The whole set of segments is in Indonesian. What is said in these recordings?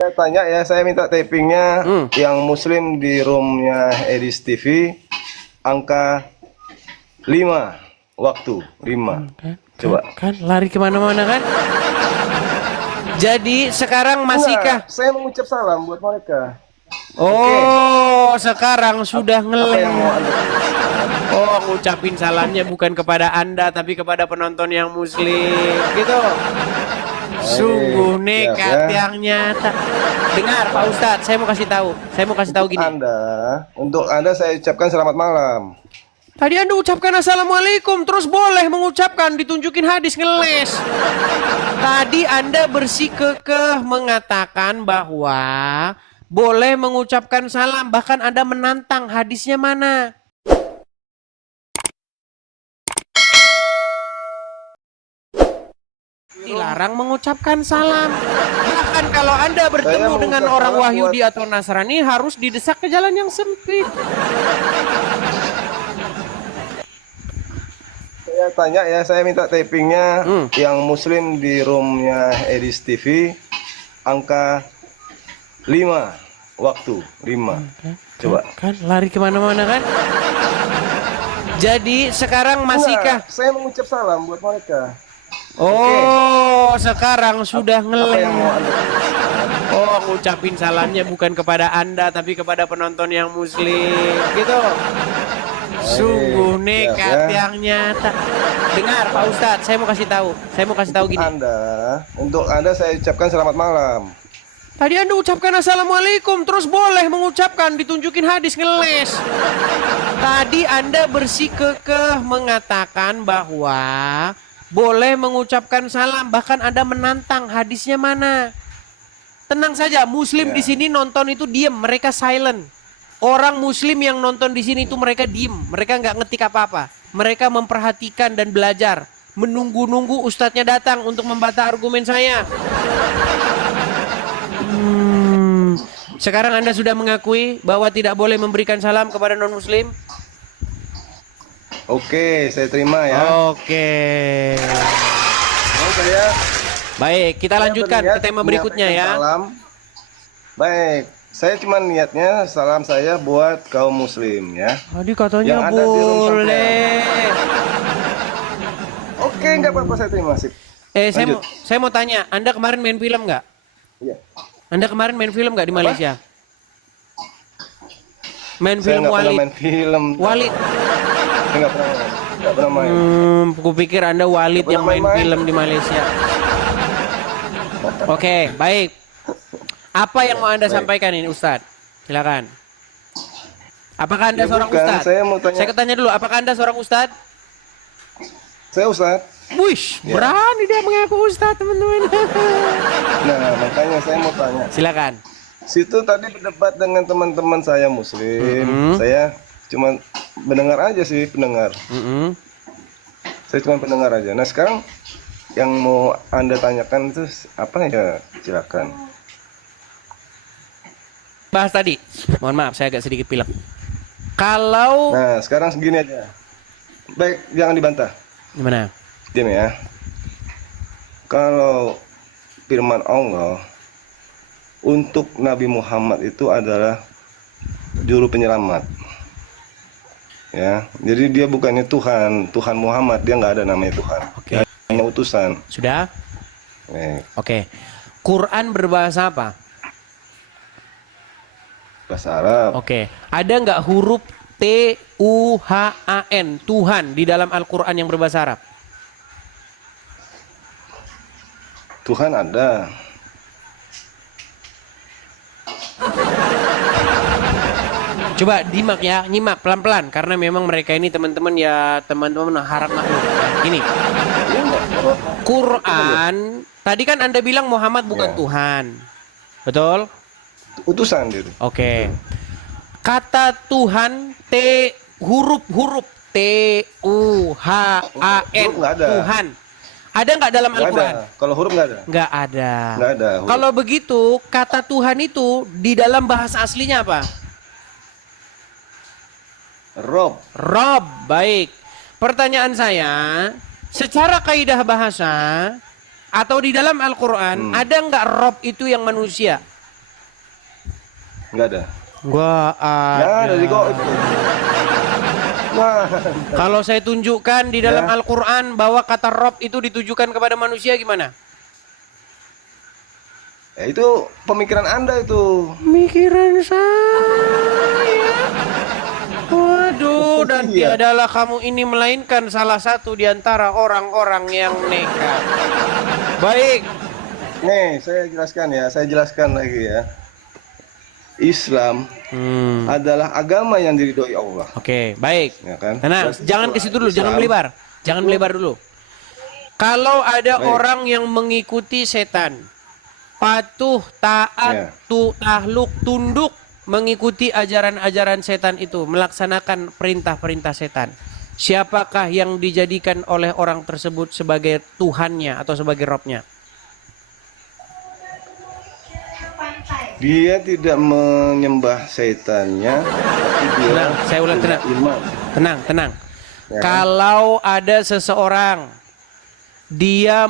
Saya tanya ya, saya minta tapingnya yang muslim di roomnya Edis TV, angka 5, waktu 5. Coba. Kan lari kemana-mana kan. Jadi sekarang masihkah? Saya mengucap salam buat mereka. Oh, sekarang sudah Apa yang mau ngeleng. Anda? Oh, ngucapin salamnya bukan kepada Anda tapi kepada penonton yang muslim gitu. Sungguh nekat yang nyata. Dengar Pak Ustadz, saya mau kasih tahu. Saya mau kasih tahu gini. Untuk Anda saya ucapkan selamat malam. Tadi Anda ucapkan assalamualaikum, terus boleh mengucapkan, ditunjukin hadis ngeles. Tadi Anda bersikukuh mengatakan bahwa boleh mengucapkan salam, bahkan Anda menantang, hadisnya mana? Dilarang mengucapkan salam. Bahkan kalau Anda bertemu dengan orang Wahyudi atau Nasrani harus didesak ke jalan yang sempit. Saya tanya ya, saya minta tapingnya yang muslim di roomnya Edis TV, angka 5, waktu 5. Coba. Kan lari kemana-mana kan. Jadi sekarang masihkah? Saya mengucap salam buat mereka. Oh, sekarang sudah Apa ngeleng. yang mau Anda? Oh, ngucapin salamnya bukan kepada Anda tapi kepada penonton yang muslim gitu. Sungguh nekat yang nyata. Dengar Pak Ustadz, saya mau kasih tahu. Saya mau kasih tahu gini. Untuk Anda saya ucapkan selamat malam. Tadi Anda ucapkan assalamualaikum, terus boleh mengucapkan, ditunjukin hadis ngeles. Tadi Anda bersikukuh mengatakan bahwa boleh mengucapkan salam, bahkan Anda menantang, hadisnya mana? Tenang saja, muslim di sini nonton itu diem, mereka silent. Orang muslim yang nonton di sini itu mereka diem, mereka nggak ngetik apa-apa. Mereka memperhatikan dan belajar, menunggu-nunggu ustadznya datang untuk membantah argumen saya. Sekarang Anda sudah mengakui bahwa tidak boleh memberikan salam kepada non-muslim? Oke, saya terima ya. Oke. Baik, kita lanjutkan ke tema berikutnya ya. Salam. Baik, saya cuma niatnya salam saya buat kaum muslim ya. Tadi katanya boleh. Oke, nggak apa-apa, saya terima sih. Saya mau tanya, Anda kemarin main film nggak? Iya. Anda kemarin main film nggak di Malaysia? Main Saya film nggak pernah Walid. main film. Walid. Saya nggak pernah main. Kupikir Anda Walid yang main film di Malaysia. Oke, baik. Apa yang mau Anda sampaikan ini, Ustadz? Silakan. Apakah Anda seorang Ustadz? Saya tanya dulu, apakah Anda seorang Ustadz? Saya Ustadz. Wish, berani dia mengaku Ustadz, teman-teman. Nah, makanya saya mau tanya. Silakan. Situ tadi berdebat dengan teman-teman saya muslim. Saya cuma mendengar aja sih, pendengar. Saya cuma pendengar aja. Nah, sekarang yang mau Anda tanyakan itu apa ya? Silakan. Bahas tadi. Mohon maaf, saya agak sedikit pilek. Kalau Nah, sekarang segini aja. Baik, jangan dibantah. gimana? Diam ya. Kalau firman Allah untuk Nabi Muhammad itu adalah juru penyelamat. Ya, jadi dia bukannya Tuhan Muhammad, dia nggak ada namanya Tuhan. Oke. Hanya utusan. Sudah? Oke. Quran berbahasa apa? Bahasa Arab. Oke. Ada nggak huruf Tuhan, Tuhan di dalam Al-Quran yang berbahasa Arab? Tuhan ada. Coba nyimak pelan-pelan karena memang mereka ini teman-teman harap maklum. Ini Quran tadi kan Anda bilang Muhammad bukan Tuhan, betul? Utusan gitu. Oke. Kata Tuhan huruf Tuhan. Tuhan. Ada nggak dalam Al-Quran? Kalau huruf nggak ada. Nggak ada. Nggak ada. Kalau begitu kata Tuhan itu di dalam bahasa aslinya apa? Rob. Rob, baik. Pertanyaan saya, secara kaidah bahasa atau di dalam Al-Quran ada nggak Rob itu yang manusia? Nggak ada. Gua Nggak ada di goib. Nah, Kalau saya tunjukkan di dalam Ya. Al-Quran bahwa kata Rob itu ditujukan kepada manusia gimana? ya itu pemikiran Anda itu. Mikiran saya. Waduh, dan Iya. tiadalah kamu ini melainkan salah satu di antara orang-orang yang nekat. Baik, Nih, saya jelaskan lagi ya. Islam adalah agama yang diridhoi Allah. Oke, baik. Ya kan? Tenang, Berarti jangan kalau ke situ dulu, jangan Islam- melebar. Jangan melebar dulu. Kalau ada Baik. orang yang mengikuti setan, patuh, taat, Ya. tahluk, tunduk, mengikuti ajaran-ajaran setan itu, melaksanakan perintah-perintah setan. Siapakah yang dijadikan oleh orang tersebut sebagai Tuhannya atau sebagai Robnya? Dia tidak menyembah setannya, tapi dia Tenang, saya ulang, punya tenang. iman. Tenang. Ya kan? Kalau ada seseorang dia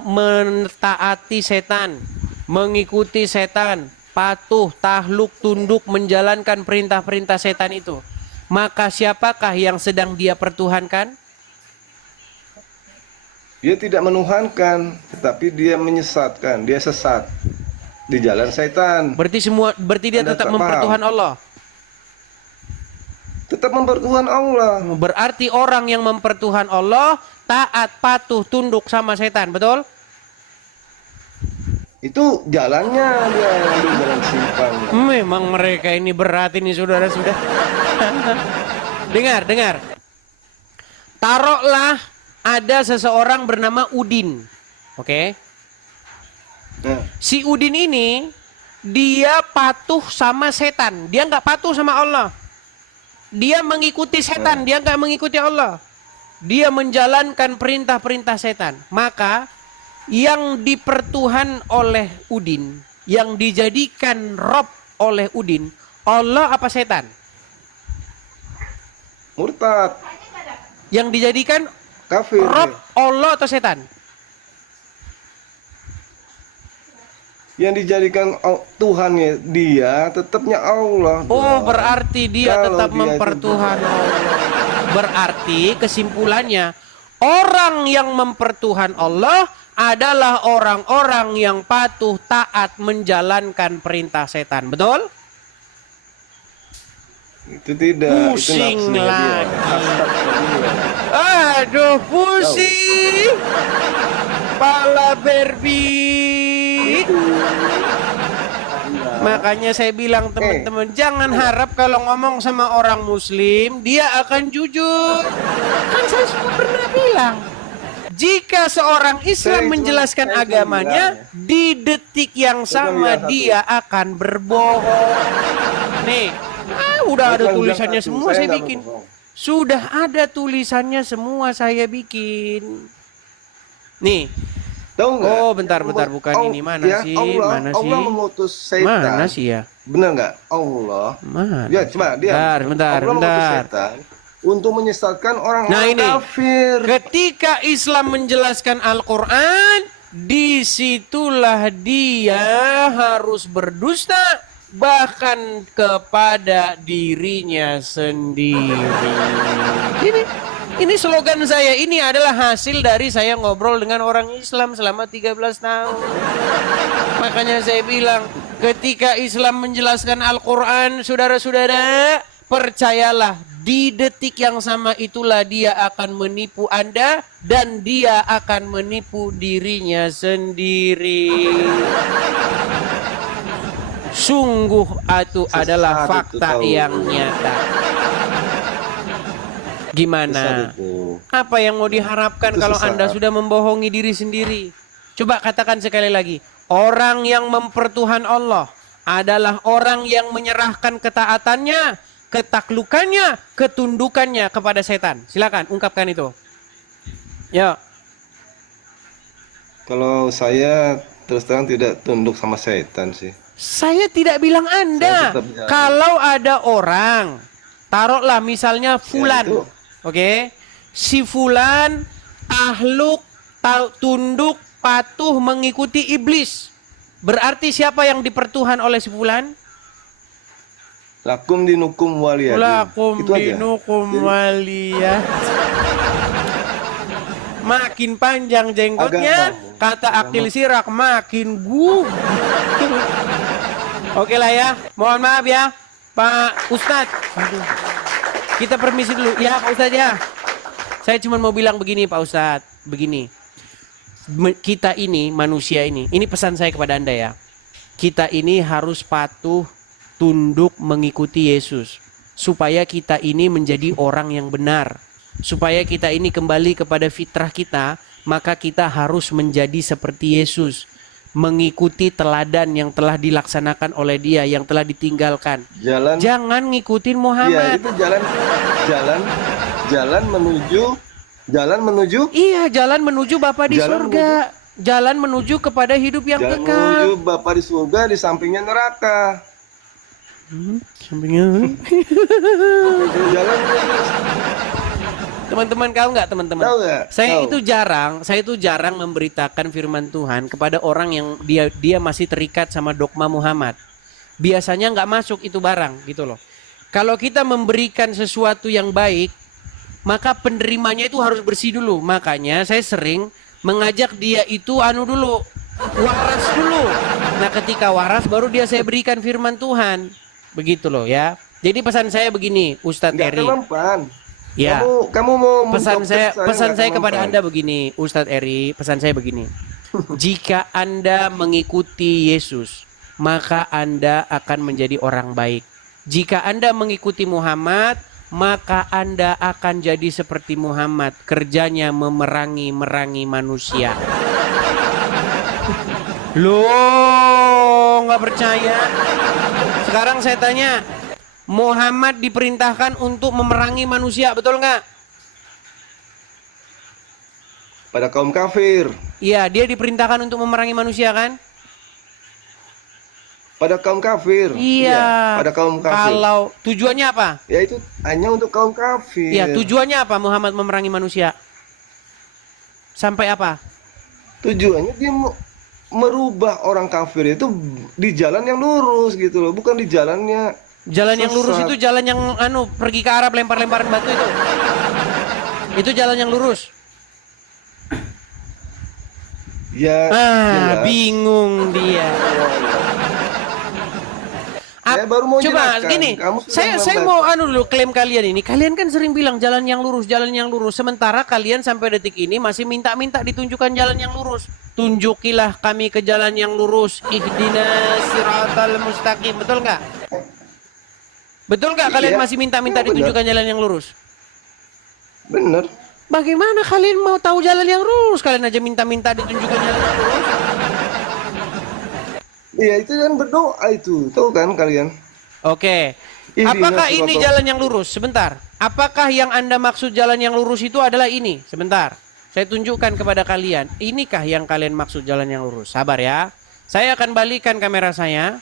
mentaati setan, mengikuti setan, patuh, tahluk, tunduk, menjalankan perintah-perintah setan itu, maka siapakah yang sedang dia pertuhankan? Dia tidak menuhankan, tetapi dia menyesatkan. Dia sesat di jalan setan. Berarti dia Anda tetap tak mempertuhan Allah. Tetap mempertuhan Allah. Berarti orang yang mempertuhan Allah taat, patuh, tunduk sama setan, betul? Itu jalannya dia ambil jalan simpang. Memang mereka ini berat ini saudara-saudara. Dengar. Taruhlah ada seseorang bernama Udin. Oke. Nah, Si Udin ini dia patuh sama setan. Dia nggak patuh sama Allah. Dia mengikuti setan, dia nggak mengikuti Allah. Dia menjalankan perintah-perintah setan. Maka yang dipertuhan oleh Udin, yang dijadikan Rob oleh Udin, Allah apa setan? murtad, Yang dijadikan kafir. Rob Allah atau setan? Yang dijadikan Tuhannya dia tetapnya Allah. Oh, dong. berarti dia Kalau tetap dia itu mempertuhan Allah. Berarti kesimpulannya, orang yang mempertuhan Allah adalah orang-orang yang patuh, taat, menjalankan perintah setan. Betul? Itu tidak. Pusing itu nafsunya dia. lagi. Hasratnya dia. Aduh, pusing. Pala berbit. Makanya saya bilang teman-teman, jangan harap kalau ngomong sama orang muslim dia akan jujur. Kan saya sudah pernah bilang, jika seorang Islam menjelaskan agamanya, di detik yang sama dia akan berbohong. Nih, udah ada tulisannya semua saya bikin. Sudah ada tulisannya semua saya bikin. Nih. Tahu nggak? Oh, bentar, bukan ini. Mana sih? Mana sih? Allah mengutus setan. Mana sih ya? Benar nggak? Allah. Mana? Ya, cuma dia. Bentar. Allah mengutus setan untuk menyesatkan orang Nah, ini. kafir. Ketika Islam menjelaskan Al-Quran, disitulah dia harus berdusta bahkan kepada dirinya sendiri. Ini slogan saya, ini adalah hasil dari saya ngobrol dengan orang Islam selama 13 tahun. Makanya saya bilang, ketika Islam menjelaskan Al-Quran, saudara-saudara, percayalah, di detik yang sama itulah dia akan menipu Anda dan dia akan menipu dirinya sendiri. Sungguh itu adalah fakta yang nyata. Gimana? Apa yang mau diharapkan Itu kalau sesat. Anda sudah membohongi diri sendiri? Coba katakan sekali lagi. Orang yang mempertuhan Allah adalah orang yang menyerahkan ketaatannya, ketaklukannya, ketundukannya kepada setan. Silakan ungkapkan itu. Ya. Kalau saya terus terang tidak tunduk sama setan sih. Saya tidak bilang Anda. Saya tetap jalan. Kalau ada orang, taruhlah misalnya Fulan. itu. Oke. Si Fulan tahluk, tunduk, patuh mengikuti iblis. Berarti siapa yang dipertuhan oleh si fulan? Lakum dinukum waliyadin. Lakum Itu aja. dinukum waliyah. Makin panjang jenggotnya, Agamamu. kata akil sirak makin Oke lah ya, mohon maaf ya Pak Ustadz. Aduh. Kita permisi dulu ya Pak Ustadz ya. Saya cuma mau bilang begini Pak Ustadz, begini. Kita ini manusia ini pesan saya kepada Anda ya. Kita ini harus patuh, tunduk mengikuti Yesus. Supaya kita ini menjadi orang yang benar. Supaya kita ini kembali kepada fitrah kita, maka kita harus menjadi seperti Yesus. Mengikuti teladan yang telah dilaksanakan oleh dia, yang telah ditinggalkan. Jangan ngikutin Muhammad. Iya, itu jalan menuju. Iya, jalan menuju Bapa di surga. Jalan menuju kepada hidup yang Jalan kekal. menuju Bapa di surga, di sampingnya neraka. Sampingnya. Jalan menuju. Teman-teman tahu nggak teman-teman? Tahu nggak? Saya Tahu. itu jarang memberitakan firman Tuhan kepada orang yang dia masih terikat sama dogma Muhammad. Biasanya nggak masuk itu barang gitu loh. Kalau kita memberikan sesuatu yang baik, maka penerimanya itu harus bersih dulu. Makanya saya sering mengajak dia itu dulu, waras dulu. Nah ketika waras baru saya berikan firman Tuhan. Begitu loh ya. Jadi pesan saya begini, Ustadz Nggak Eri. mempan. Ya. Kamu mau Pesan saya nggak kepada mempan. Anda begini, Ustadz Eri, pesan saya begini. Jika Anda mengikuti Yesus, maka Anda akan menjadi orang baik. Jika Anda mengikuti Muhammad, maka Anda akan jadi seperti Muhammad, kerjanya memerangi manusia. Loh, nggak percaya? Sekarang saya tanya, Muhammad diperintahkan untuk memerangi manusia, betul nggak? Pada kaum kafir. Iya, dia diperintahkan untuk memerangi manusia kan? Pada kaum kafir. Iya. Pada kaum kafir. Kalau tujuannya apa? Ya itu hanya untuk kaum kafir. Iya, tujuannya apa Muhammad memerangi manusia? Sampai apa? Tujuannya dia merubah orang kafir itu di jalan yang lurus gitu loh, bukan di jalannya Jalan yang lurus sesat. itu jalan yang pergi ke Arab lempar-lemparan batu itu. Itu jalan yang lurus. Ya. jelas. Bingung dia. Saya baru mau Coba jelaskan. gini, Kamu sudah saya membantu. mau dulu klaim kalian ini. Kalian kan sering bilang jalan yang lurus. Sementara kalian sampai detik ini masih minta ditunjukkan jalan yang lurus. Tunjukilah kami ke jalan yang lurus. Ihdinas siratal mustaqim. Betul nggak? Betul nggak kalian Iya. masih minta Iya, ditunjukkan jalan yang lurus? Bener. Bagaimana kalian mau tahu jalan yang lurus? Kalian aja minta ditunjukkan jalan yang lurus. Iya itu kan berdoa itu, tahu kan kalian? Oke. Ihdinas Apakah ini siratal- jalan yang lurus? Sebentar. Apakah yang Anda maksud jalan yang lurus itu adalah ini? Sebentar. Saya tunjukkan kepada kalian. Inikah yang kalian maksud jalan yang lurus? Sabar ya. Saya akan balikan kamera saya.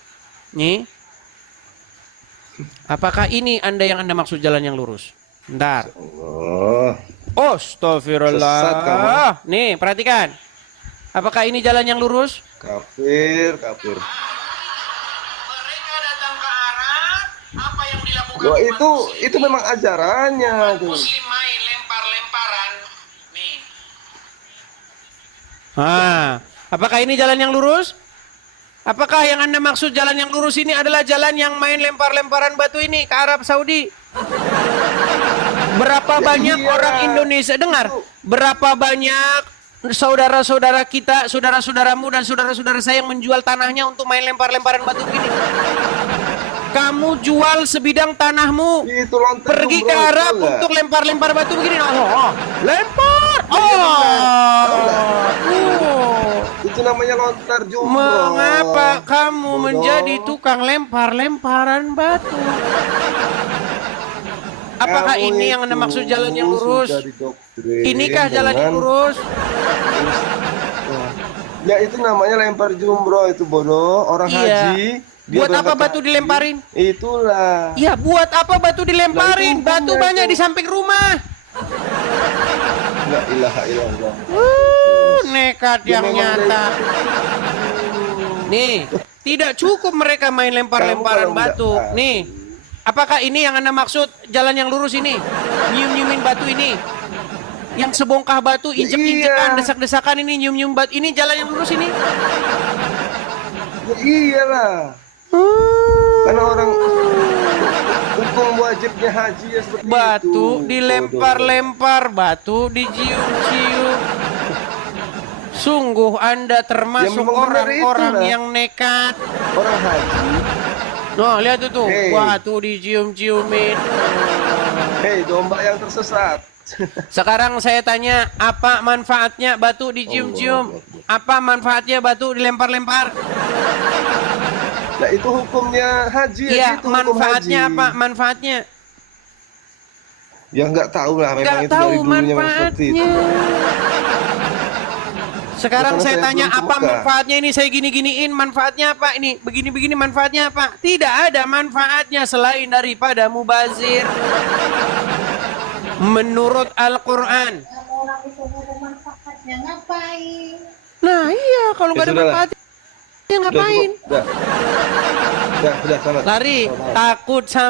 Nih. Apakah ini yang Anda maksud jalan yang lurus? Bentar. Oh, Astagfirullah. Sesat kamu. Nih, perhatikan. Apakah ini jalan yang lurus? kafir. Mereka datang ke Arab, apa yang dilakukan Wah itu memang ajarannya tuh. Muslim main lempar-lemparan. Nih. Apakah ini jalan yang lurus? Apakah yang Anda maksud jalan yang lurus ini adalah jalan yang main lempar-lemparan batu ini ke Arab Saudi? Berapa banyak iya. orang Indonesia, dengar, berapa banyak saudara-saudara kita, saudara-saudaramu dan saudara-saudara saya yang menjual tanahnya untuk main lempar-lemparan batu gini? Kamu jual sebidang tanahmu, Itu lontar pergi ke jumroh, Arab tahu nggak? untuk lempar-lempar batu begini. Lempar. Itu namanya lontar jumroh. Mengapa kamu Bodoh. menjadi tukang lempar-lemparan batu? Apakah Kamu ini yang Anda itu maksud jalan yang lurus? sudah didoktrin Inikah jalan yang dengan- lurus? Ya itu namanya lempar jumroh itu bodoh. Orang Iya. haji. dia Buat apa berangkat batu haji, dilemparin? Itulah. Ya buat apa batu dilemparin? Nah, itu Batu hukumnya banyak itu. di samping rumah. La ilaha illallah. Nekat Dia yang memang nyata. Nih, tidak cukup mereka main lempar-lemparan Kamu kalau batu. enggak- Nih, apakah ini yang Anda maksud jalan yang lurus ini? Nyium-nyiumin batu ini? Yang sebongkah batu, injek-injekan, Iya. desak-desakan ini, nyium-nyium batu. Ini jalan yang lurus ini? Ya iyalah. Karena orang hukum wajibnya haji ya seperti itu. Batu dilempar-lempar, batu dicium-cium. Sungguh Anda termasuk Ya, memang benar orang-orang itulah. yang nekat. Orang haji. Noh, lihat itu tuh, Hei. batu dicium-ciumin. Hei, domba yang tersesat. Sekarang saya tanya, apa manfaatnya batu dicium-cium? Apa manfaatnya batu dilempar-lempar? Nah, itu hukumnya haji ya, Iya, itu hukum manfaatnya haji. apa? Manfaatnya? Ya nggak tahu lah, memang Nggak itu tahu dari dulunya memang seperti manfaatnya. itu. Sekarang Makanya saya saya tanya, belum apa kebuka. manfaatnya ini? Saya gini-giniin, manfaatnya apa? Ini begini-begini, manfaatnya apa? Tidak ada manfaatnya selain daripada mubazir. Menurut Al-Quran. Kalau orang itu mau bermanfaatnya ngapain? Nah iya, kalau nggak ada sudahlah. manfaatnya Udah, ngapain? cukup. Udah, sana. Lari, takut sama